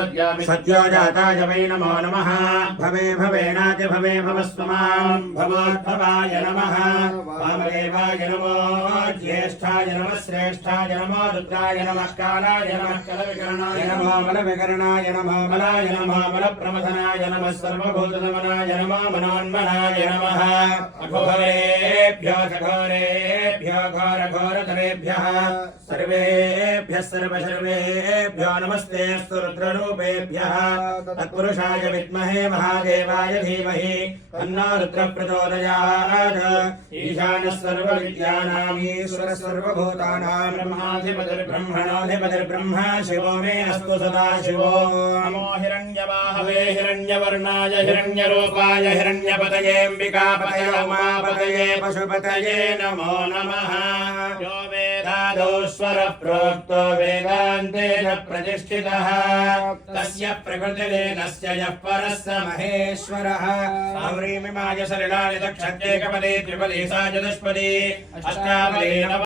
सत्यो जाताय वै नमो नमः भवे भवेनाति भवे भवस्वमान् भवोद्भवाय नमः वामदेवाय नमो ज्येष्ठाय नमः श्रेष्ठाय नमो रुद्राय नमः कालाय नमः कलविकरणाय नमो मलविकरणाय नमो मलाय नमो मलप्रमथनाय नमः सर्वभूतदमनाय नमो मनोन्मनाय नमः अघोरेभ्यो घोरेभ्यो घोरघोरतरेभ्यः सर्वेभ्यः सर्वसर्वेभ्यो नमस्ते अस्तु रुद्ररूपेभ्यः तत्पुरुषाय विद्महे महादेवाय धीमहि तन्नो रुद्रः प्रचोदयात् ईशानः सर्वविद्यानां ईश्वरः सर्वभूतानां ब्रह्माधिपतिर्ब्रह्मा शिवो मे अस्तु सदा शिवो नमो हिरण्यवाहवे हिरण्यवर्णाय हिरण्यरूपाय हिरण्यपतये अम्बिकापतये उमापतये पशुपतये नमो नमः यो वेदादोस्वरः प्रोक्तो वेदान्तेन प्रतिष्ठितः तस्य प्रकृतिरेनस्य यः परः स महेश्वरः साम्रीमिमाय सलिलानि दक्षत्येकपदे त्रिपदे सा चतुष्पदी अष्टापदे